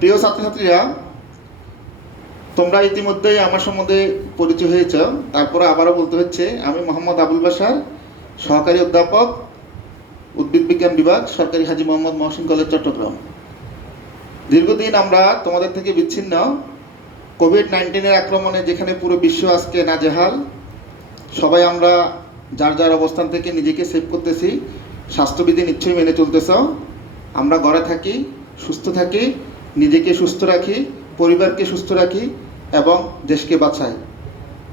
প্রিয় ছাত্রছাত্রীরা, তোমরা ইতিমধ্যেই আমার সম্বন্ধে পরিচয় হয়েছ। তারপরে আবারও বলতে হচ্ছে, আমি মোহাম্মদ আবুল বাশার, সহকারী অধ্যাপক, উদ্ভিদ বিজ্ঞান বিভাগ, সরকারি হাজী মোহাম্মদ মহসিন কলেজ, চট্টগ্রাম। দীর্ঘদিন আমরা তোমাদের থেকে বিচ্ছিন্ন। কোভিড-19-এর আক্রমণে যেখানে পুরো বিশ্ব আজকে নাজেহাল, সবাই আমরা যার যার অবস্থান থেকে নিজেকে সেভ করতেছি। স্বাস্থ্যবিধি নিশ্চয়ই মেনে চলতেছ। আমরা ঘরে থাকি, সুস্থ থাকি, নিজেকে সুস্থ রাখি, পরিবারকে সুস্থ রাখি এবং দেশকে বাঁচাই।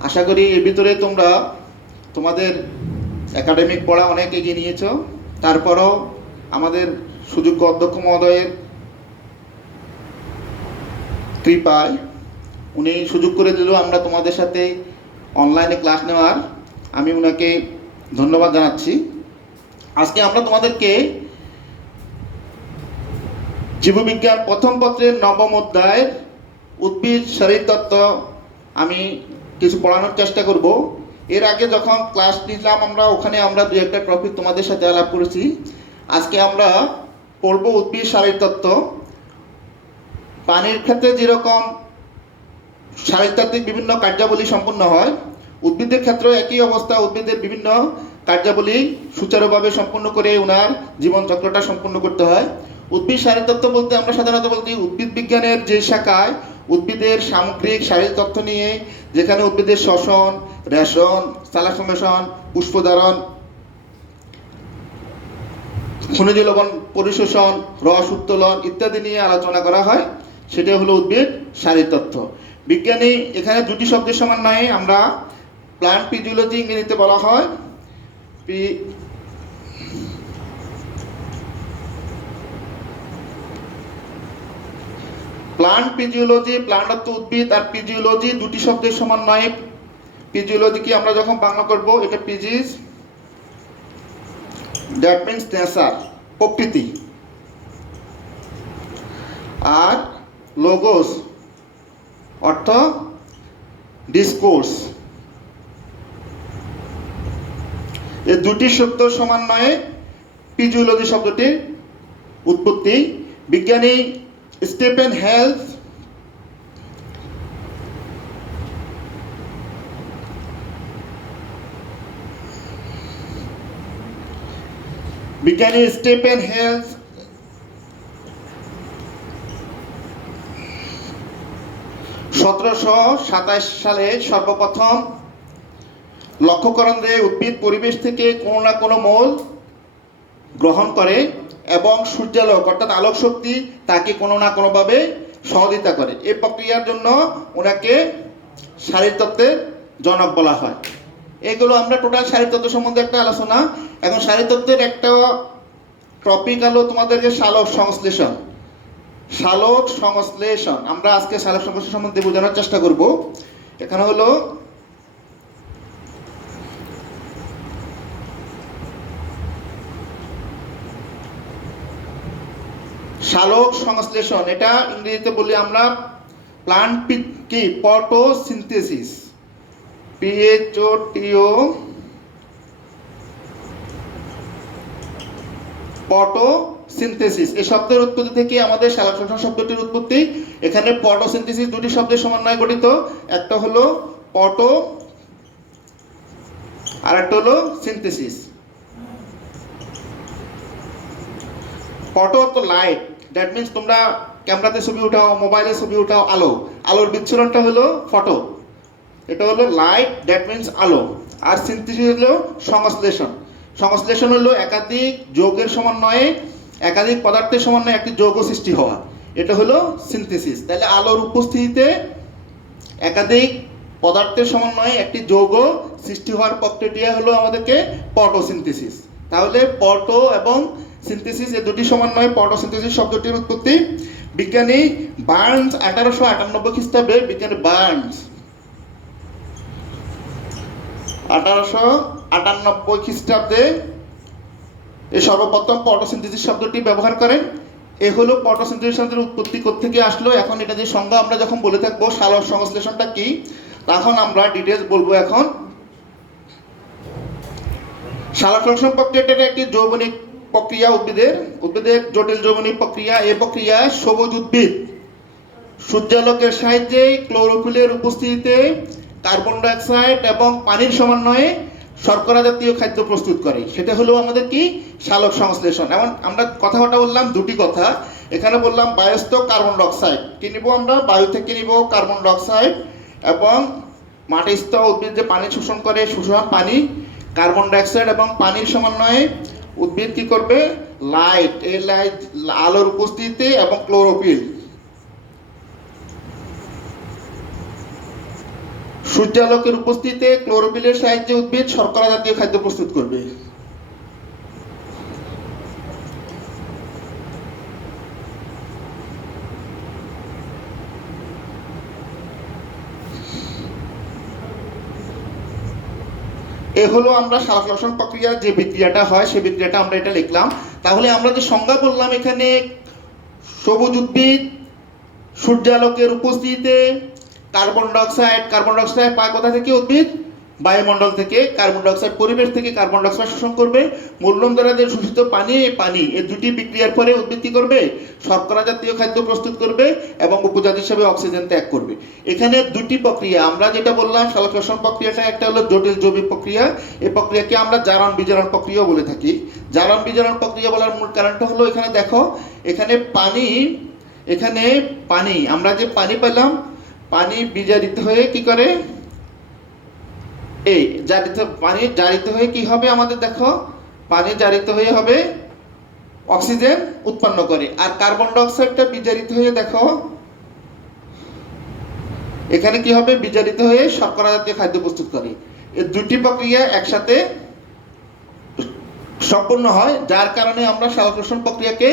আশা করি এর ভিতরে তোমরা তোমাদের একাডেমিক পড়া অনেক এগিয়ে নিয়েছ। তারপরও আমাদের সুযোগ্য অধ্যক্ষ মহোদয়ের কৃপায় উনি সুযোগ করে দিল আমরা তোমাদের সাথে অনলাইনে ক্লাস নেওয়ার। আমি ওনাকে ধন্যবাদ জানাচ্ছি। আজকে আমরা তোমাদেরকে জীববিজ্ঞান প্রথম পত্রের নবম অধ্যায়ের উদ্ভিদ শারীরতত্ত্ব আমি কিছু পড়ানোর চেষ্টা করব। এর আগে যখন ক্লাস নিলাম ওখানে আমরা দু একটা টপিক তোমাদের সাথে আলাপ করেছি। আজকে আমরা পড়ব উদ্ভিদ শারীরতত্ত্ব। প্রাণীর ক্ষেত্রে যেরকম শারীরতাত্ত্বিক বিভিন্ন কার্যাবলী সম্পন্ন হয়, উদ্ভিদের ক্ষেত্রে একই অবস্থা। উদ্ভিদের বিভিন্ন কার্যাবলী সুচারুভাবে সম্পন্ন করে ওনার জীবনচক্রটা সম্পূর্ণ করতে হয়। উদ্ভিদ শারীরতত্ত্ব বলতে আমরা সাধারণত বলতে উদ্ভিদ বিজ্ঞানের যে শাখায় উদ্ভিদের সামগ্রিক শারীরতত্ত্ব নিয়ে, যেখানে উদ্ভিদের শ্বসন, রেশন, সালোকসংশ্লেষণ, পুষ্পধারণ, খনিজ লবণ পরিশোষণ, রস উত্তোলন ইত্যাদি নিয়ে আলোচনা করা হয়, সেটাই হলো উদ্ভিদ শারীরতত্ত্ব। বিজ্ঞানী এখানে দুটি শব্দের সমন্বয়ে আমরা প্লান্ট ফিজিওলজি ইংরেজিতে বলা হয় প্লান্ট ফিজিওলজি, প্লান্ট অর্থ উদ্ভিদ, আর ফিজিওলজি দুটি শব্দের সমন্বয়ে। ফিজিওলজিকে আমরা যখন বাংলা করব, এটা ফিজিক্স, দ্যাট মিনস নেচার, প্রকৃতি। আর লোগোস অর্থ ডিসকোর্স। এই দুটি শব্দ সমন্বয়ে ফিজিওলজি শব্দটির উৎপত্তি। বিজ্ঞানী স্টিফেন হেলস বিজ্ঞানী স্টিফেন হেলস 1727 সালে সর্বপ্রথম লক্ষ্য করেন যে উদ্ভিদ পরিবেশ থেকে কোনো না কোনো মৌল গ্রহণ করে এবং সূর্যালোক অর্থাৎ আলোক শক্তি তাকে কোনো না কোনোভাবে সহযোগিতা করে। এই প্রক্রিয়ার জন্য ওনাকে শারীরতত্ত্বের জনক বলা হয়। এগুলো আমরা টোটাল শারীরতত্ত্ব সম্বন্ধে একটা আলোচনা। এখন শারীরতত্ত্বের একটা টপিক হলো তোমাদেরকে সালোক সংশ্লেষণ। সালোক সংশ্লেষণ আমরা আজকে সালোক সংশ্লেষণ সম্বন্ধে বোঝানোর চেষ্টা করব। এখানে হলো সালোক সংশ্লেষণ, এটা ইংরেজিতে বলি আমরা প্লান্ট কি ফটোসিনথেসিস, PHOTO, ফটোসিনথেসিস। এই শব্দের উৎপত্তি থেকে আমাদের সালোক সংশ্লেষণ শব্দটির উৎপত্তি। এখানে ফটোসিনথেসিস দুটি শব্দের সমন্বয়ে গঠিত। একটা হলো ফটো আর একটা হলো সিনথেসিস। ফটো তো লাইট, দ্যাট মিনস তোমরা ক্যামেরাতে ছবি উঠাও, মোবাইলে ছবি উঠাও, আলোর বিচ্ছুরণটা হলো ফটো। এটা হলো লাইট, দ্যাট মিনস আলো। আর সিনথেসিস হলো সংশ্লেষণ। সংশ্লেষণ হলো একাধিক যৌগের সমন্বয়ে, একাধিক পদার্থের সমন্বয়ে একটি যৌগ সৃষ্টি হওয়া, এটা হলো সিনথেসিস। তাহলে আলোর উপস্থিতিতে একাধিক পদার্থের সমন্বয়ে একটি যৌগ সৃষ্টি হওয়ার প্রক্রিয়া হলো আমাদেরকে ফটোসিনথেসিস। তাহলে ফটো এবং সিনথেসিস এই দুটি সমন্বয়ে ফটোসিনথেসিস শব্দটির উৎপত্তি। বিজ্ঞানী বার্নস 1898 খ্রিস্টাব্দে, বিজ্ঞানী বার্নস 1898 খ্রিস্টাব্দে এই সর্বপ্রথম ফটোসিনথেসিস শব্দটি ব্যবহার করেন। এ হলো ফটোসিনথেসিস শব্দের উৎপত্তি কোত্থেকে আসলো। এখন এটা যে সংজ্ঞা আমরা যখন বলে থাকবো সালোক সংশ্লেষণটা কি, তখন আমরা ডিটেলস বলবো। এখন সালোক সংশ্লেষণ প্রক্রিয়াটা একটি যৌবনিক প্রক্রিয়া, উদ্ভিদের জটিল যৌবনিক প্রক্রিয়া। এই প্রক্রিয়ায় সবুজ উদ্ভিদ সূর্যালোকের সাহায্যে ক্লোরোফিলের উপস্থিতিতে কার্বন ডাইঅক্সাইড এবং পানির সমন্বয়ে শর্করা জাতীয় খাদ্য প্রস্তুত করে, সেটা হলো আমাদের কি সালোক সংশ্লেষণ। এমন আমরা কথা বললাম দুটি কথা, এখানে বললাম বায়ুস্থ কার্বন ডাইঅক্সাইড কি নিব, আমরা বায়ু থেকে নিব কার্বন ডাইঅক্সাইড, এবং মাটিস্থ উদ্ভিদ যে পানি শোষণ করে শোষণ পানি, কার্বন ডাইঅক্সাইড এবং পানির সমন্বয়ে উদ্ভিদ কি করবে, লাইট, এই লাইট আলোর উপস্থিতিতে এবং ক্লোরোফিল, সূর্যালোকের উপস্থিতিতে ক্লোরোফিলের সাহায্যে উদ্ভিদ শর্করা জাতীয় খাদ্য প্রস্তুত করবে। এ হলো আমরা সালোকসংশ্লেষণ প্রক্রিয়ার যে বিক্রিয়াটা হয় সেই বিক্রিয়াটা আমরা এটা লিখলাম। তাহলে আমরা যে সংজ্ঞা বললাম এখানে, সবুজ উদ্ভিদ সূর্যালোকের উপস্থিতিতে কার্বন ডাইঅক্সাইড পায় কোথা থেকে, উদ্ভিদ বায়ুমণ্ডল থেকে, কার্বন ডাইঅক্সাইড পরিবেশ থেকে কার্বন ডাইঅক্সাইড শোষণ করবে, মূলম দ্বারা যে শোষিত পানি, এই দুটি বিক্রিয়ার পরে উদ্ভিদ কি করবে, শর্করা জাতীয় খাদ্য প্রস্তুত করবে এবং উপজাত হিসেবে অক্সিজেন ত্যাগ করবে। এখানে দুটি প্রক্রিয়া আমরা যেটা বললাম সালোকসংশ্লেষণ প্রক্রিয়াটা, একটা হলো জটিল জৈবিক প্রক্রিয়া, এই প্রক্রিয়াকে আমরা জারণ বিজারণ প্রক্রিয়াও বলে থাকি। জারণ বিজারণ প্রক্রিয়া বলার মূল কারণটা হলো এখানে দেখো, এখানে পানি আমরা যে পানি পেলাম, পানি বিজারিত হয়ে কি করে, পানি জারিত হয়ে কি হবে আমাদের, দেখো পানি জারিত হয়ে হবে অক্সিজেন উৎপন্ন করে, আর কার্বন ডাইঅক্সাইডটা বিজারিত হয়ে দেখো এখানে কি হবে, বিজারিত হয়ে শর্করা জাতীয় খাদ্য প্রস্তুত করে। এই দুটি প্রক্রিয়া একসাথে সম্পন্ন হয়, যার কারণে আমরা সালোকসংশ্লেষণ প্রক্রিয়াকে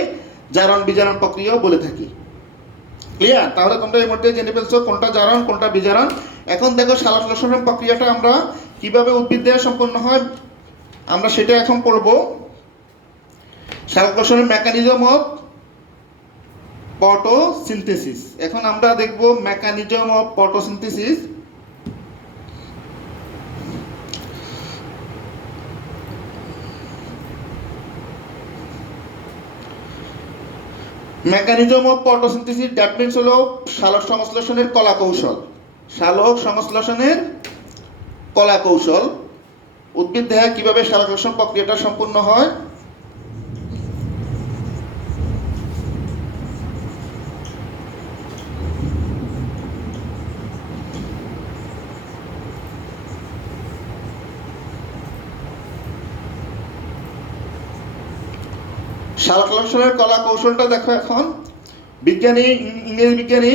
জারণ বিজারণ প্রক্রিয়াও বলে থাকি। ক্লিয়ার? তাহলে তোমরা এর মধ্যে জেনে ফেলছো কোনটা জারণ কোনটা বিজারণ। এখন দেখো সালোকসংশ্লেষণ প্রক্রিয়াটা আমরা কিভাবে উদ্ভিদ দেহে সম্পন্ন হয় আমরা সেটা এখন পড়ব। সালোকসংশ্লেষণের মেকানিজম অফ ফটোসিনথেসিস। এখন আমরা দেখব mechanism of photosynthesis. Mechanism of photosynthesis, that means হলো সালোক সংশ্লেষণের কলা কৌশল। সালোক সংশ্লেষণের কলা কৌশল, উদ্ভিদ দেহে কিভাবে সালোকসংশ্লেষণ প্রক্রিয়াটা সম্পূর্ণ হয়। সালোকসংশ্লেষণের কলা কৌশলটা দেখো, এখন ইংরেজ বিজ্ঞানী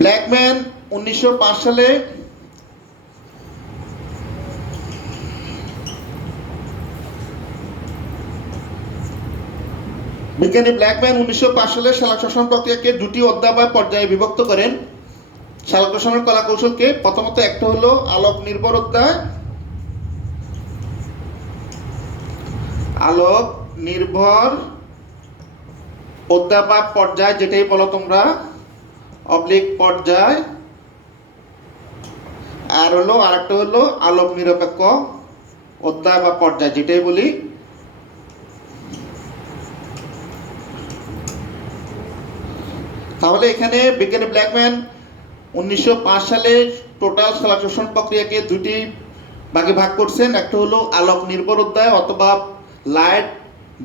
ব্ল্যাকম্যান 1905 সালে সালোকসংশ্লেষণ প্রক্রিয়াকে দুটি অধ্যায় বা পর্যায়ে বিভক্ত করেন। সালোকসংশ্লেষণের কলা কৌশলকে প্রথমত একটা হলো আলোক নির্ভর অধ্যায়, বা পর্যায়, যেটাই বলো তোমরা অবলিক পর্যায়, আর হলো আরেকটা হলো আলোক নিরপেক্ষ অধ্যায় বা পর্যায়, যেটাই বলি। তাহলে এখানে বিজ্ঞানী ব্ল্যাকম্যান 1905 সালে টোটাল সালোকসংশ্লেষণ প্রক্রিয়াকে দুটি ভাগে ভাগ করছেন। একটা হলো আলোক নির্ভর অধ্যায় অথবা লাইট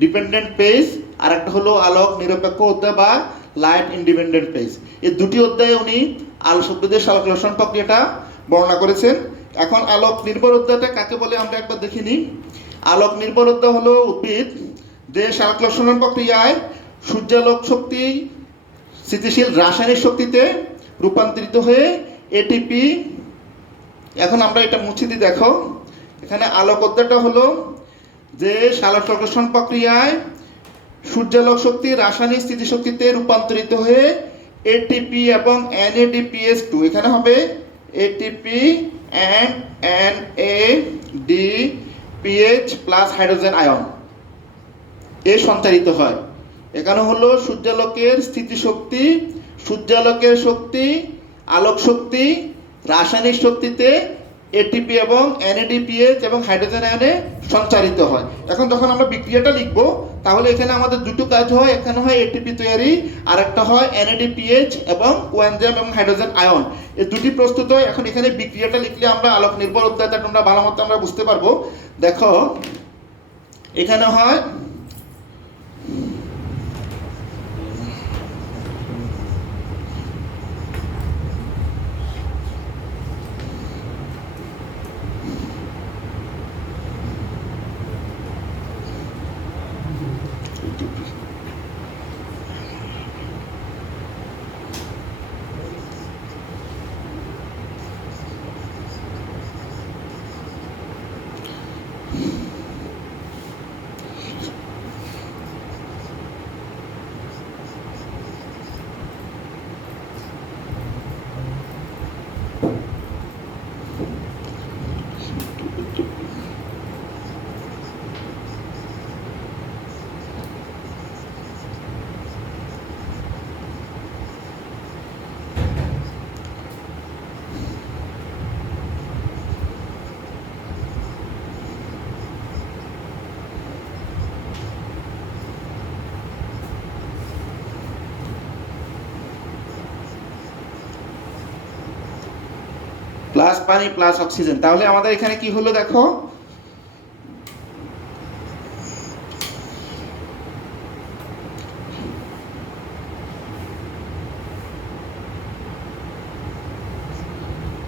ডিপেন্ডেন্ট পেজ, আর একটা হলো আলোক নিরপেক্ষ অধ্যায় বা লাইট ইন্ডিপেন্ডেন্ট পেজ। এই দুটি অধ্যায়ে উনি আলোক শব্দের সালোকসংশ্লেষণ প্রক্রিয়াটা বর্ণনা করেছেন। এখন আলোক নির্ভর অধ্যায়টা কাকে বলে আমরা একবার দেখে নিই। আলোক নির্ভর অধ্যায় হলো উদ্ভিদ যে সালোকসংশ্লেষণ প্রক্রিয়ায় সূর্যালোক শক্তি স্থিতিশীল রাসায়নিক শক্তিতে রূপান্তরিত হয়ে এটিপি, এখন আমরা এটা মুছে দিই। দেখো এখানে আলোক অধ্যায়টা হলো যে সালোকসংশ্লেষণ প্রক্রিয়ায় সূর্যালোক শক্তি রাসায়নিক স্থিতিশক্তিতে রূপান্তরিত হয়ে এটিপি এবং NADPH2, এখানে হবে ATP and NADPH plus hydrogen আয়ন এ সঞ্চারিত হয়। এখানে হলো সূর্যালোকের স্থিতিশক্তি, সূর্যালোকের শক্তি, আলোক শক্তি রাসায়নিক শক্তিতে এটিপি এবং এনএডিপিএইচ এবং হাইড্রোজেন আয়নে সঞ্চারিত হয়। এখন যখন আমরা বিক্রিয়াটা লিখব তাহলে এখানে আমাদের দুটো কাজ হয়, এখানে হয় এটিপি তৈরি আর একটা হয় এনএডিপিএইচ এবং কোএনজাইম এবং হাইড্রোজেন আয়ন, এই দুটি প্রস্তুত হয়। এখন এখানে বিক্রিয়াটা লিখলে আমরা আলোক নির্ভর অধ্যায়টা তোমরা ভালো মতো আমরা বুঝতে পারবো। দেখো এখানে হয় প্লাস পানি প্লাস অক্সিজেন। তাহলে আমাদের এখানে কি হলো দেখো,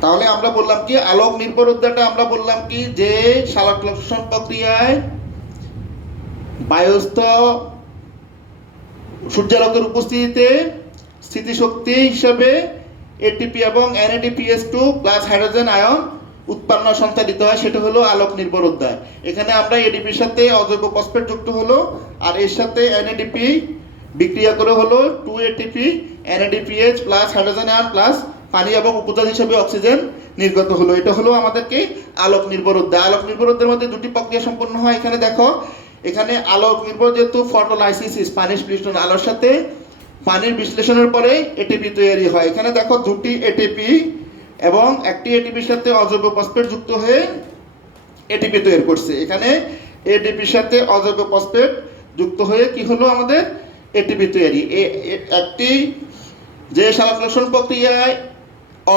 তাহলে আমরা বললাম কি আলোক নির্ভর অধ্যায়টা আমরা বললাম কি যে সালোকসংশ্লেষণ প্রক্রিয়ায় বায়ুস্থ সূর্যালোকের উপস্থিতিতে স্থিতিশক্তি হিসাবে এটিপি এবং NADPH2 প্লাস হাইড্রোজেন আয়ন উৎপন্ন সঞ্চালিত হয়, সেটা হলো আলোক নির্ভর অধ্যায়। এখানে আমরা এডিপির সাথে অজৈব ফসফেট যুক্ত হলো আর এর সাথে NADP বিক্রিয়া করে হলো 2 ATP NADPH plus hydrogen ion plus পানি এবং উপজাত হিসেবে অক্সিজেন নির্গত হলো। এটা হলো আমাদেরকে আলোক নির্ভর অধ্যায়। আলোক নির্ভর অধ্যায়ের মধ্যে দুটি প্রক্রিয়া সম্পন্ন হয়। এখানে দেখো, এখানে আলোক নির্ভর যেহেতু ফটোলাইসিস পানি বিশ্লেষণ, আলোর সাথে পানির বিশ্লেষণের পরে এটিপি তৈরি হয়। এখানে দেখো দুটি এটিপি এবং একটি এটিপির সাথে অজৈব ফসফেট যুক্ত হয়ে এটিপি তৈরি করছে। এখানে এটিপির সাথে অজৈব ফসফেট যুক্ত হয়ে কি হলো আমাদের এটিপি তৈরি। একটি যে সালোকসংশ্লেষণ প্রক্রিয়ায়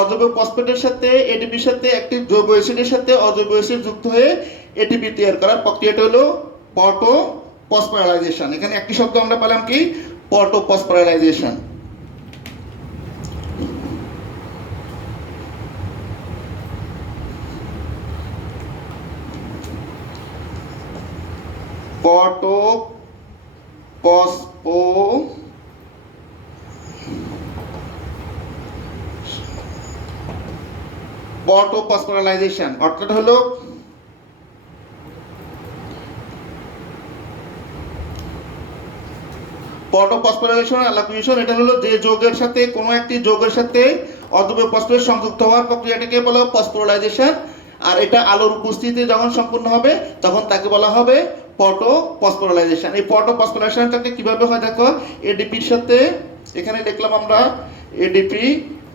অজৈব ফসফেটের সাথে এটিপির সাথে একটি জৈব অ্যাসিডের সাথে অজৈব অ্যাসিড যুক্ত হয়ে এটিপি তৈরি করার প্রক্রিয়াটা হলো ফসফোরাইলেশন। এখানে একটি শব্দ আমরা পেলাম কি ফসফোরাইলেশন। ফসফোরাইলেশন অর্থাৎ হলো ফসফোরাইলেশন এটা হলো যে যৌগের সাথে কোনো একটি যৌগের সাথে অজৈব ফসফেট সংযুক্ত হওয়ার প্রক্রিয়াটাকে বলা হয় ফসফোরাইলেশন। আর এটা আলোর উপস্থিতিতে যখন সম্পূর্ণ হবে তখন তাকে বলা হবে ফসফোরাইলেশন। এই ফসফোরাইলেশনটাকে কিভাবে হয় দেখো, এডিপির সাথে এখানে দেখলাম আমরা এডিপি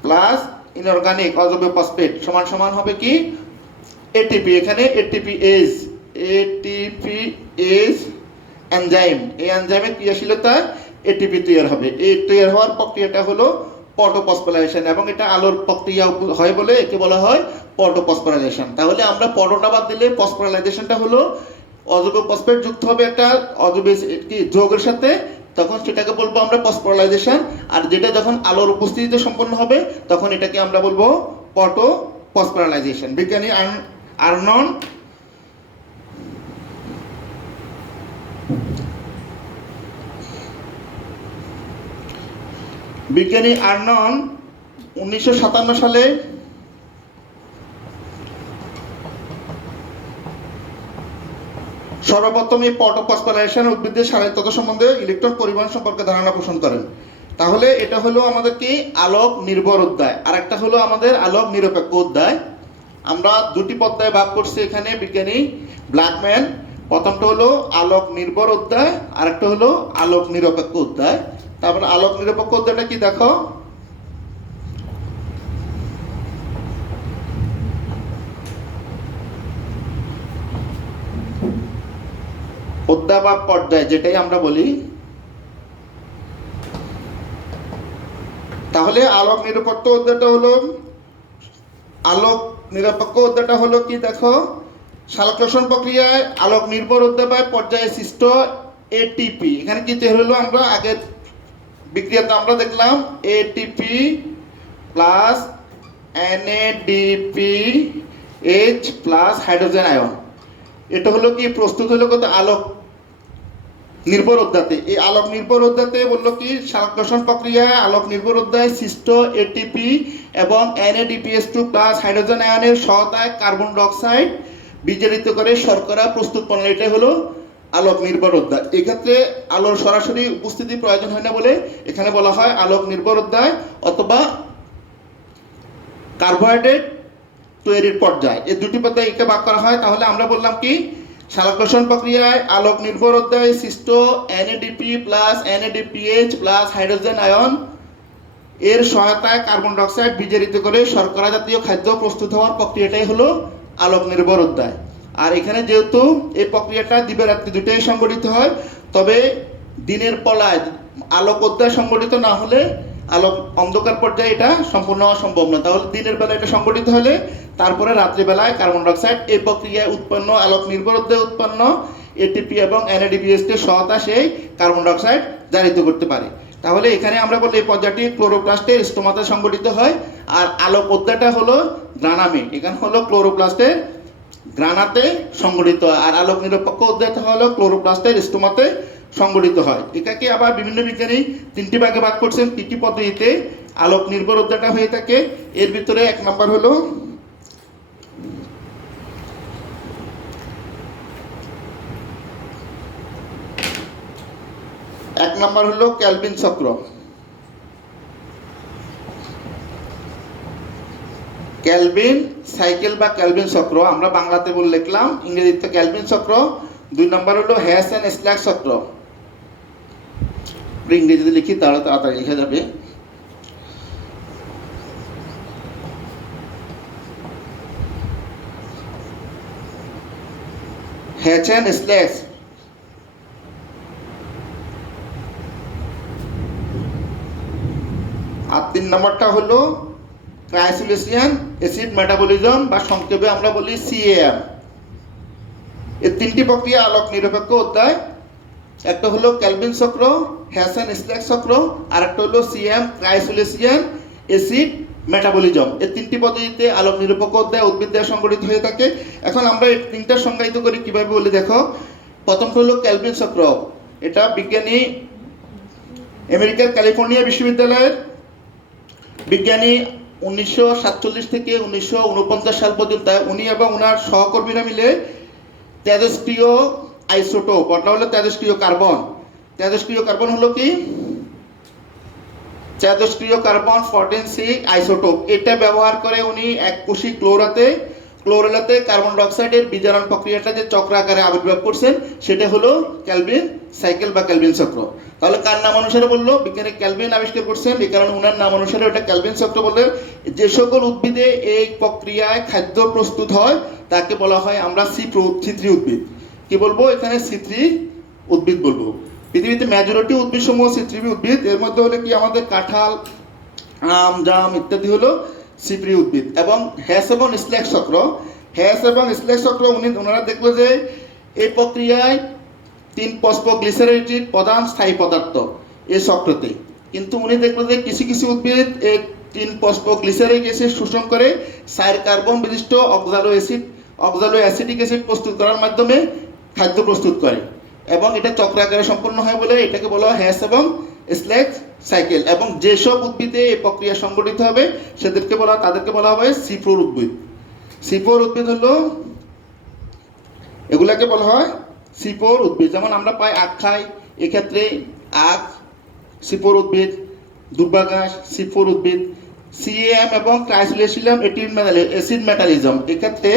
প্লাস ইনঅর্গানিক অজৈব ফসফেট সমান সমান হবে কি এটিপি। এখানে এটিপিএস এনজাইম, এই এনজাইমের ক্রিয়াশীলতা এটিপি তৈরি হবে। এই তৈরি হওয়ার প্রক্রিয়াটা হলো ফসফোরাইলেশন এবং এটা আলোর প্রক্রিয়া হয় বলে একে বলা হয় ফসফোরাইলেশন। তাহলে আমরা পটোটা বাদ দিলে ফসফোরাইলেশনটা হলো অজৈব ফসফেট যুক্ত হবে একটা অজৈব কি যৌগের সাথে, তখন সেটাকে বলবো আমরা ফসফোরাইলেশন। আর যেটা যখন আলোর উপস্থিতিতে সম্পন্ন হবে তখন এটাকে আমরা বলবো ফসফোরাইলেশন। বিজ্ঞানী আর্নন 1957 সালে সর্বপ্রথম এই ফসফোরাইলেশন উদ্ভিদের স্বায়ত্ততা সম্বন্ধে ইলেকট্রন পরিবহন সম্পর্কে ধারণা পোষণ করেন। তাহলে এটা হলো আমাদের কি আলোক নির্ভর অধ্যায়, আর একটা হলো আমাদের আলোক নিরপেক্ষ অধ্যায়। আমরা দুটি পর্যায়ে ভাগ করছি এখানে বিজ্ঞানী ব্ল্যাকম্যান। প্রথমটা হলো আলোক নির্ভর অধ্যায় আর একটা হলো আলোক নিরপেক্ষ অধ্যায়। তারপর আলোক নিরপেক্ষ অধ্যায়টা কি দেখো, বা পর্যায় যেটাই আমরা বলি, তাহলে আলোক নিরপেক্ষ অধ্যায়টা হলো কি দেখো, সালোকসংশ্লেষণ প্রক্রিয়ায় আলোক নির্ভর অধ্যায় বা পর্যায়ে সৃষ্ট এটিপি। এখানে কি তৈরি হলো, আমরা আগের বিক্রিয়াতে আমরা দেখলাম ATP plus NADPH plus hydrogen ion. এটা হলো কি প্রস্তুত হলো কত আলোক নির্ভর অধ্যায়তে। এই আলোক নির্ভর অধ্যায়তে বললো কি সালোকসংশ্লেষণ প্রক্রিয়ায় আলোক নির্ভর অধ্যায় সৃষ্ট এটিপি এবং NADPH2 প্লাস হাইড্রোজেন আয়নের সহায়তায় কার্বন ডাই অক্সাইড বিজারিত করে শর্করা প্রস্তুত প্রণালী। এটাই হলো আলোক নির্ভর অধ্যায়। এক্ষেত্রে আলোর সরাসরি উপস্থিতি প্রয়োজন হয় না বলে এখানে বলা হয় আলোক নির্ভর অধ্যায় অথবা কার্বোহাইড্রেট তৈরির পর্যায়। এই দুটি পর্যায়ে একে ভাগ করা হয়। তাহলে আমরা বললাম কি সালোকসংশ্লেষণ প্রক্রিয়ায় আলোক নির্ভর অধ্যায়ে সৃষ্ট NADP plus NADPH plus hydrogen ion এর সহায়তায় কার্বন ডাই অক্সাইড বিজারিত করে শর্করা জাতীয় খাদ্য প্রস্তুত হওয়ার প্রক্রিয়াটাই হলো আলোক নির্ভর অধ্যায়। আর এখানে যেহেতু এই প্রক্রিয়াটা দিবারাত্রি দুটোই সংগঠিত হয়, তবে দিনের পলায় আলোক অধ্যায় সংগঠিত না হলে আলোক অন্ধকার পর্যায়ে এটা সম্পূর্ণ হওয়া সম্ভব না। তাহলে দিনের বেলা এটা সংগঠিত হলে তারপরে রাত্রিবেলায় কার্বন ডাই অক্সাইড এই প্রক্রিয়ায় উৎপন্ন আলোক নির্ভর অধ্যায়ে উৎপন্ন এটিপি এবং NADPH এর সহায়তা সেই কার্বন ডাই অক্সাইড জারিত করতে পারে। তাহলে এখানে আমরা বলি এই পর্যায়টি ক্লোরোপ্লাস্টের স্টোমাতে সংগঠিত হয়। আর আলোক অধ্যায়টা হলো গ্রানামে, এখানে হলো ক্লোরোপ্লাস্টের গ্রানাতে সংগঠিত হয়। আর আলোক নিরপেক্ষ অধ্যায়টা হলো ক্লোরোপ্লাস্টের স্টোমাতে সংগঠিত হয়। এটাকে আবার বিভিন্ন বিজ্ঞানী তিনটি ভাগে ভাগ করছেন কি কি পদ্ধতিতে আলোক নির্ভর অধ্যায়টা হয়ে থাকে। এর ভিতরে এক নম্বর হলো ক্যালভিন চক্র। ক্যালভিন সাইকেল বা ক্যালভিন চক্র আমরা বাংলাতে বলে লিখলাম, ইংরেজিতে ক্যালভিন চক্র। দুই নম্বর হলো হ্যাস এন্ড স্ল্যাক চক্র। ইংরেজিতে লিখি তাহলে তাড়াতাড়ি লিখে যাবে। Hatch and slack. আর তিন নম্বরটা হলো ট্রাইসোলিউশন অ্যাসিড মেটাবলিজম বা সংক্ষেপে আমরা বলি CAM। এই তিনটি প্রক্রিয়া আলোক নিরপেক্ষ অধ্যায়। একটা হলো ক্যালভিন চক্র, হ্যাস এন্ড স্ল্যাক চক্র, আর একটা হলো CAM ট্রাইসোলিউশন অ্যাসিড মেটাবলিজম। এই তিনটি পদ্ধতিতে আলোক নিরপেক্ষ অধ্যায় উদ্ভিদে সংগঠিত হয়ে থাকে। এখন আমরা এই তিনটা সংজ্ঞায়িত করি কিভাবে বলি দেখো। প্রথম হলো ক্যালভিন চক্র। এটা বিজ্ঞানী আমেরিকার ক্যালিফোর্নিয়া বিশ্ববিদ্যালয়ের বিজ্ঞানী 1947 থেকে 1949 সাল পর্যন্ত উনি এবং ওনার সহকর্মীরা মিলে তেজস্ক্রিয় আইসোটোপ, ওটা হলো তেজস্ক্রিয় কার্বন। তেজস্ক্রিয় কার্বন হলো কি তেজস্ক্রিয় কার্বন 14C আইসোটোপ। এটা ব্যবহার করে উনি এককোষী ক্লোরেলাতে কার্বন ডাই অক্সাইডের বিজারণ প্রক্রিয়াটা যে চক্র আকারে আবির্ভাব করছেন সেটা হলো ক্যালভিন সাইকেল বা ক্যালভিন চক্র। তাহলে কার নাম অনুসারে বললো, বিজ্ঞানী ক্যালভিন আবিষ্কার করছেন, এই কারণে ওনার নাম অনুসারে ওটা ক্যালভিন চক্র বলে। যে সকল উদ্ভিদে এই প্রক্রিয়ায় খাদ্য প্রস্তুত হয় তাকে বলা হয় আমরা C3 উদ্ভিদ। কি বলবো এখানে C3 উদ্ভিদ বলবো। পৃথিবীতে মেজরিটি উদ্ভিদ সমূহ C3 উদ্ভিদ। এর মধ্যে হলো কি আমাদের কাঁঠাল, আম, জাম ইত্যাদি হলো C3 উদ্ভিদ। এবং হ্যাস এবং স্ল্যাক চক্র ওনারা দেখলো যে এই প্রক্রিয়ায় 3-ফসফোগ্লিসারিড প্রধান স্থায়ী পদার্থ এই চক্রতে। কিন্তু উনি দেখলো যে কিছু কিছু উদ্ভিদ এই 3-ফসফোগ্লিসারিক অ্যাসিড শোষণ করে 4 কার্বন বিশিষ্ট অক্সালো অ্যাসিটিক অ্যাসিড প্রস্তুত করার মাধ্যমে খাদ্য প্রস্তুত করে এবং এটা চক্র আকারে সম্পূর্ণ হয় বলে এটাকে বলা হয় হ্যাস এবং স্ল্যাক সাইকেল। এবং যেসব উদ্ভিদে এই প্রক্রিয়া সংগঠিত হবে তাদেরকে বলা হবে C4 উদ্ভিদ। C4 উদ্ভিদ হলো এগুলাকে বলা হয় C4 উদ্ভিদ। যেমন আমরা পাই আখ খাই, এক্ষেত্রে আখ C4 উদ্ভিদ, দুর্বা ঘাস C4 উদ্ভিদ। CAM এবং ট্রাইসোলিউশন অ্যাসিড মেটাবলিজম এক্ষেত্রে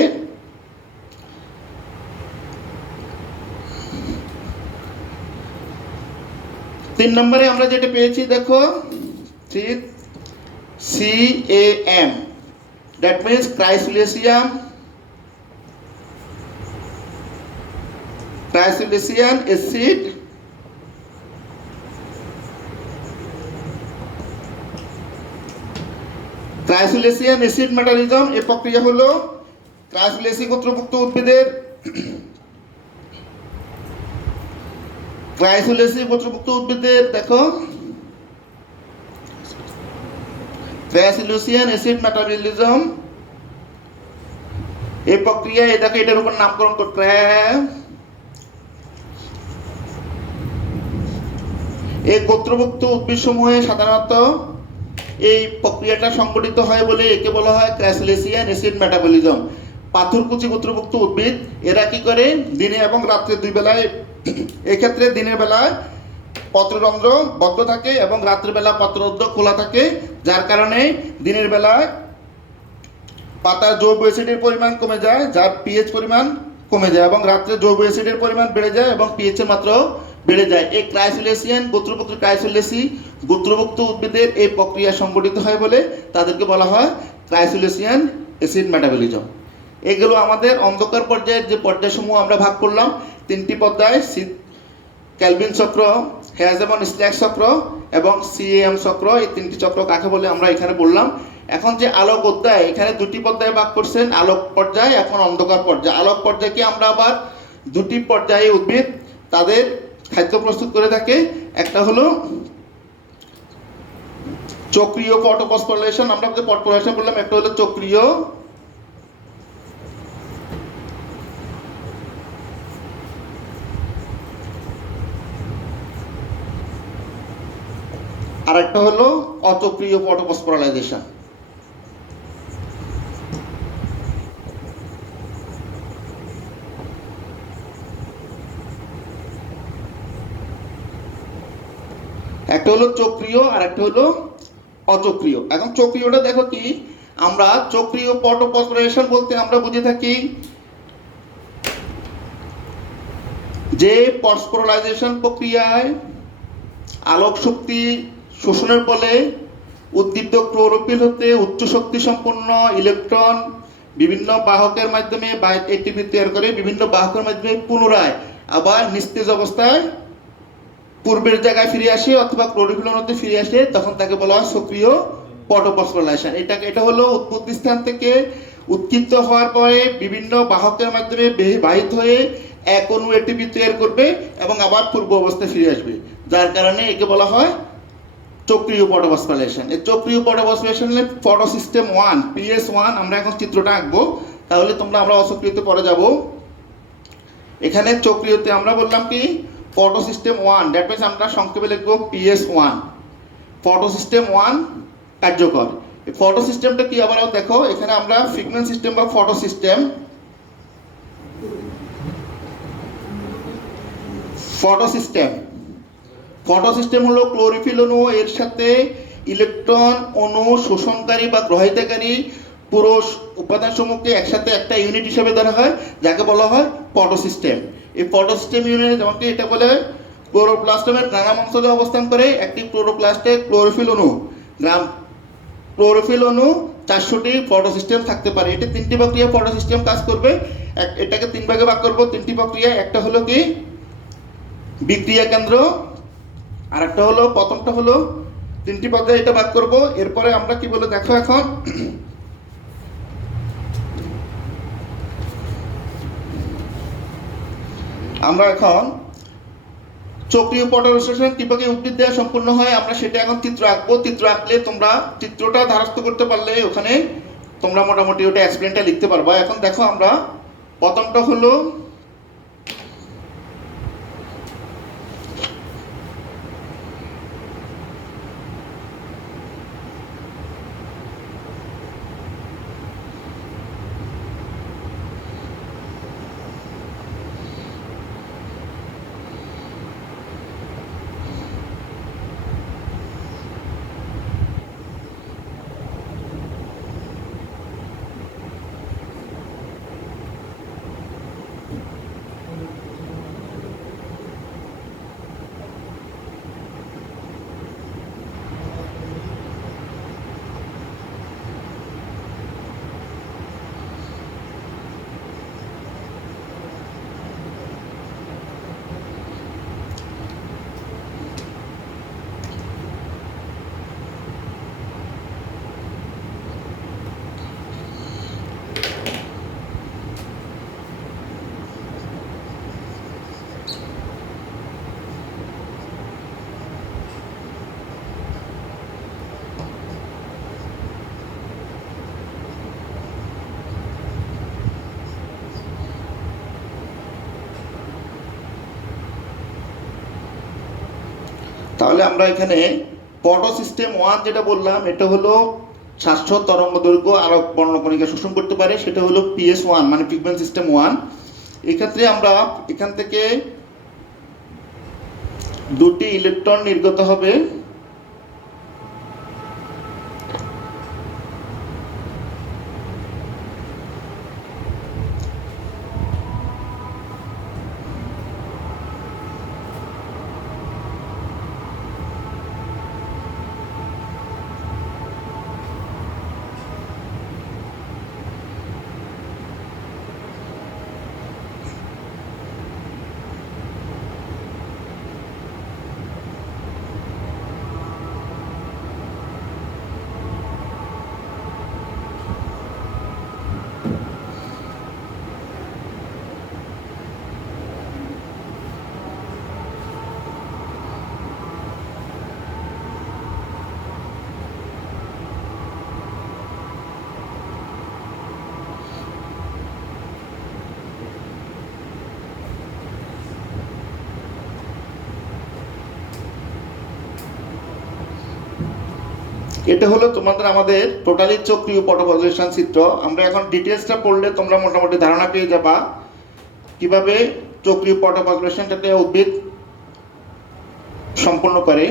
তিন নম্বরে আমরা যেটা পেয়েছি দেখো CAM, that means crassulacean crassulacean acid crassulacean acid metabolism. এই প্রক্রিয়া হলো ট্রাইসোলিসি গোত্রভুক্ত উদ্ভিদের দেখো ট্রাইসোলিসিয়ান অ্যাসিড মেটাবলিজম এই প্রক্রিয়া দেখো এটার উপর নামকরণ করতে এই গোত্রভুক্ত উদ্ভিদ সমূহে সাধারণত এই প্রক্রিয়াটা সংঘটিত হয় বলে একে বলা হয় ট্রাইসোলিসিয়ান অ্যাসিড মেটাবলিজম। পাথরকুচি গোত্রভুক্ত উদ্ভিদ এরা কি করে দিনে এবং রাত্রে দুই বেলায়, এক্ষেত্রে দিনের বেলায় পত্ররন্ধ্র বদ্ধ থাকে এবং রাত্রের বেলা পত্ররন্ধ্র খোলা থাকে, যার কারণে দিনের বেলায় পাতার জৈব অ্যাসিডের পরিমাণ কমে যায়, যার পিএইচ পরিমাণ কমে যায়, এবং রাত্রে জৈব অ্যাসিডের পরিমাণ বেড়ে যায় এবং পিএইচ এর মাত্রা বেড়ে যায়। এই ট্রাইসোলিসিয়ান গোত্রভুক্ত ট্রাইসোলিসি গোত্রভুক্ত উদ্ভিদের এই প্রক্রিয়া সংঘটিত হয় বলে তাদেরকে বলা হয় ট্রাইসোলিসিয়ান অ্যাসিড মেটাবলিজম। এগুলো আমাদের অন্ধকার পর্যায়ের যে পর্যায়সমূহ আমরা ভাগ করলাম তিনটি পর্যায়, ক্যালভিন চক্র, হ্যাজেমন স্ল্যাক চক্র এবং সিএম চক্র। এই তিনটি চক্র কাকে বলে আমরা এখানে বললাম। এখন যে আলোক অধ্যায়, এখানে দুটি পর্যায়ে ভাগ করছেন, আলোক পর্যায় এখন অন্ধকার পর্যায়। আলোক পর্যায়কে আমরা আবার দুটি পর্যায়ে উদ্ভিদ তাদের খাদ্য প্রস্তুত করে থাকে। একটা হলো চক্রীয় পটোফসফোরিলেশন, আমরা পটোফসফোরিলেশন বললাম, একটা হলো চক্রীয় আর একটা হলো অচক্রীয় পটোফসফোরাইলেশন। একটা হলো চক্রীয় আর একটা হলো অচক্রীয়। এখন চক্রীয়টা দেখো কি, আমরা চক্রীয় পটোফসফোরাইলেশন বলতে আমরা বুঝে থাকি যে ফসফোরাইলেশন প্রক্রিয়ায় আলোক শক্তি শোষণের ফলে উদ্দীপ্ত ক্লোরোফিল হতে উচ্চ শক্তি সম্পন্ন ইলেকট্রন বিভিন্ন বাহকের মাধ্যমে এটিপি তৈরি করে, বিভিন্ন বাহকের মাধ্যমে পুনরায় আবার নিস্তেজ অবস্থায় পূর্বের জায়গায় ফিরে আসে অথবা ক্লোরোফিলের মধ্যে ফিরে আসে, তখন তাকে বলা হয় সক্রিয় পটোফসফোরাইলেশন। এটা হলো উৎপত্তি স্থান থেকে উৎক্ষিপ্ত হওয়ার পরে বিভিন্ন বাহকের মাধ্যমে বাহিত হয়ে এক অণু এটিপি তৈরি করবে এবং আবার পূর্ব অবস্থায় ফিরে আসবে, যার কারণে একে বলা হয় চক্রীয় পটোফসফোরাইলেশন। এই চক্রীয় পটোফসফোরাইলেশনের ফটো সিস্টেম 1 PS1 আমরা এখন চিত্রটা আঁকবো, তাহলে আমরা অসক্রিয়তে পরে যাব। এখানে চক্রীয়তে আমরা বললাম কি ফটো সিস্টেম 1, দ্যাট মিনস আমরা সংক্ষেপে লিখবো PS1। ফটো সিস্টেম 1 কার্যকর। এই ফটো সিস্টেমটা কি আবার দেখো, এখানে আমরা ফিগমেন্ট সিস্টেম বা ফটো সিস্টেম ফটো সিস্টেম হলো ক্লোরোফিল অণু এর সাথে ইলেকট্রন অণু শোষণকারী বা গ্রহিতাকারী পুরো উপাদানসমূহকে একসাথে একটা ইউনিট হিসেবে ধরা হয়, যাকে বলা হয় ফটো সিস্টেম। এই ফটো সিস্টেম ইউনিট যেমন এটা বলে ক্লোরোপ্লাস্টের গ্রাম অঞ্চলে অবস্থান করে। একটি ক্লোরোপ্লাস্টে ক্লোরোফিল অণু 400টি ফটো সিস্টেম থাকতে পারে। এটা তিনটি প্রক্রিয়া ফটো সিস্টেম কাজ করবে। এটাকে তিন ভাগে ভাগ করবো, তিনটি প্রক্রিয়া। একটা হলো কি বিক্রিয়া কেন্দ্র, আর একটা হলো প্রথমটা হলো তিনটি পর্যায়ে এটা ভাগ করব। এরপরে আমরা কি বলে দেখো, এখন আমরা এখন চক্রীয় পটোফসফোরাইলেশন কিভাবে উদ্ভিদ দেওয়া সম্পূর্ণ হয় আমরা সেটা এখন চিত্র আঁকবো। চিত্র আঁকলে তোমরা চিত্রটা ধারস্থ করতে পারলে ওখানে তোমরা মোটামুটি ওটা এক্সপ্লেনটা লিখতে পারবা। এখন দেখো আমরা প্রথমটা হলো তাহলে আমরা এখানে পটো সিস্টেম 1 যেটা বললাম, এটা হলো শ্বাস তরঙ্গ দৈর্ঘ্য আলোক বর্ণকণিকা শোষণ করতে পারে, সেটা হলো PS1 মানে পিগমেন্ট সিস্টেম 1। এক্ষেত্রে আমরা এখান থেকে দুটি ইলেকট্রন নির্গত হবে। এটা হলো তোমাদের আমাদের টোটালি চক্রীয় পটভূমির চিত্র। আমরা এখন ডিটেলসটা পড়লে তোমরা মোটামুটি ধারণা পেয়ে যাবা কিভাবে চক্রীয় পটভূমিটাতে উদ্ভিদ সম্পন্ন করে।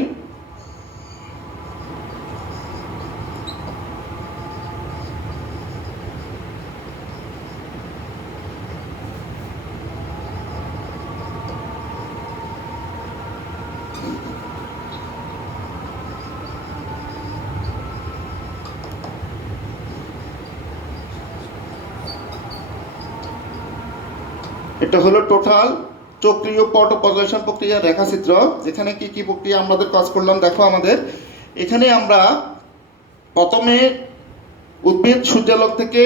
এটা হলো টোটাল চক্রীয় পটভূমির প্রক্রিয়ার রেখাচিত্র। এখানে কি কি প্রক্রিয়া আমাদের কাজ করলাম দেখো। আমাদের এখানে আমরা প্রথমে উদ্ভিদ সূর্যালোক থেকে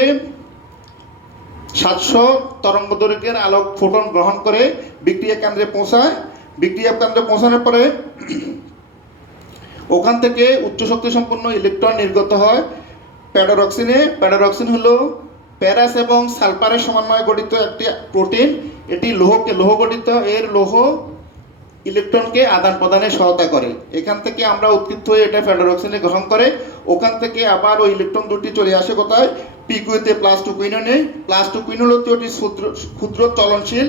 700 তরঙ্গ দৈর্ঘ্যের আলোক ফোটন গ্রহণ করে বিক্রিয়া কেন্দ্রে পৌঁছায়। বিক্রিয়া কেন্দ্রে পৌঁছানোর পরে ওখান থেকে উচ্চ শক্তি সম্পন্ন ইলেকট্রন নির্গত হয় প্যাডারক্সিনে। প্যাডারক্সিন হলো প্যারাস এবং সালফারের সমন্বয়ে গঠিত একটি প্রোটিন। এটি লৌহ গঠিত। এর লৌহ ইলেকট্রনকে আদান প্রদানে সহায়তা করে। এখান থেকে আমরা উৎকৃষ্ট হয়ে এটা প্যাডারক্সিনে গ্রহণ করে ওখান থেকে আবার ওই ইলেকট্রন দুটি চলে আসে কোথায়, পিকুইতে plus two কুইননে। Plus two quinone হচ্ছে ওটি ক্ষুদ্র চলনশীল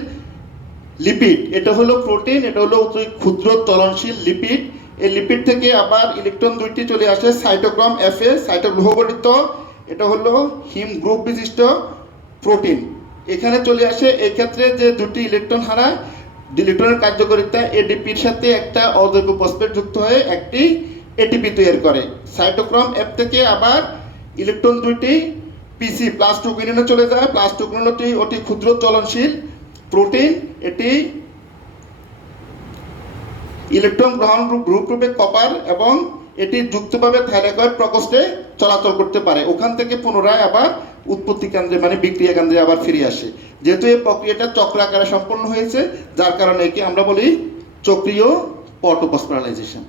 লিপিড। এটা হলো প্রোটিন, এটা হলো ক্ষুদ্র চলনশীল লিপিড। এই লিপিড থেকে আবার ইলেকট্রন দুইটি চলে আসে সাইটোক্রোম Fa, লৌহ গঠিত। এটা হলো হিম গ্রুপ বিশিষ্ট প্রোটিন। এখানে চলে আসে। এই ক্ষেত্রে যে দুটি ইলেকট্রন হারায়, ইলেকট্রনের কার্যকারিতা এডিপির সাথে একটা অজৈব ফসফেট যুক্ত হয়ে একটি এটিপি তৈরি করে। সাইটোক্রোম F থেকে আবার ইলেকট্রন দুইটি পিসি প্লাস টু কুইননে চলে যায়। প্লাস টু কুইনটি ওটি ক্ষুদ্র চলনশীল প্রোটিন। এটি ইলেকট্রন গ্রহণ গ্রুপ রূপে কপার এবং এটি যুক্তভাবে থাইরয়েড প্রকোষ্ঠে চলাচল করতে পারে। ওখান থেকে পুনরায় আবার উৎপত্তি কেন্দ্রে মানে বিক্রিয়া কেন্দ্রে আবার ফিরে আসে। যেহেতু এই প্রক্রিয়াটা চক্রাকারে সম্পন্ন হয়েছে, যার কারণে একে আমরা বলি চক্রীয় পটোফসফোরাইলেশন।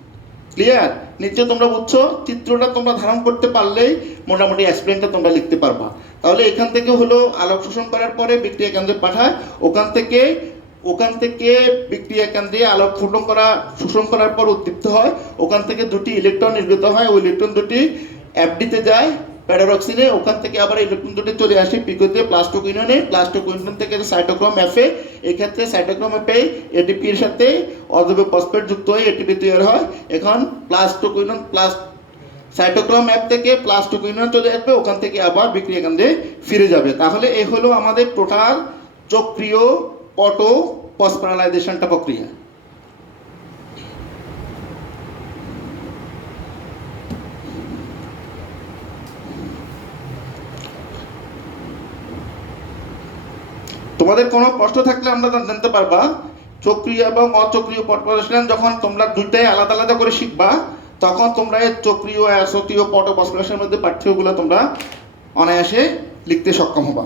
ক্লিয়ার? নিশ্চয় তোমরা বুঝছো। চিত্রটা তোমরা ধারণ করতে পারলেই মোটামুটি এক্সপ্লেনটা তোমরা লিখতে পারবা। তাহলে এখান থেকে হলো আলোক শোষণ করার পরে বিক্রিয়া কেন্দ্রে পাঠায়। ওখান থেকে বিক্রিয়া কেন্দ্রে আলোক শোষণ করার পর উদ্দীপ্ত হয়। ওখান থেকে দুটি ইলেকট্রন নির্গত হয়। ওই ইলেকট্রন দুটি এফডিতে যায় প্যাডারক্সিনে। ওখান থেকে আবার ইলেকট্রন দুটি চলে আসে পিকোতে plus two কুইননে। Plus two quinone থেকে সাইটোক্রোম Fa। এই ক্ষেত্রে সাইটোক্রোম Fa এটিপির সাথে অজৈব ফসফেট যুক্ত হয়ে এটিপি তৈরি হয়। এখন plus two quinone plus cytochrome F থেকে প্লাস টু কুইনন চলে আসবে। ওখান থেকে আবার বিক্রিয়া কেন্দ্রে ফিরে যাবে। তাহলে এই হলো আমাদের টোটাল চক্রীয় পটোফসফোরাইলেশনটা প্রক্রিয়া। তোমাদের কোনো প্রশ্ন থাকলে আমরা জানতে পারবা। চক্রীয় এবং অচক্রীয় পটোফসফোরাইলেশন যখন তোমরা দুইটাই আলাদা আলাদা করে শিখবা, তখন তোমরা এই চক্রীয় অচক্রীয় পটোফসফোরাইলেশনের মধ্যে পার্থক্যগুলো তোমরা অনায়াসে লিখতে সক্ষম হবা।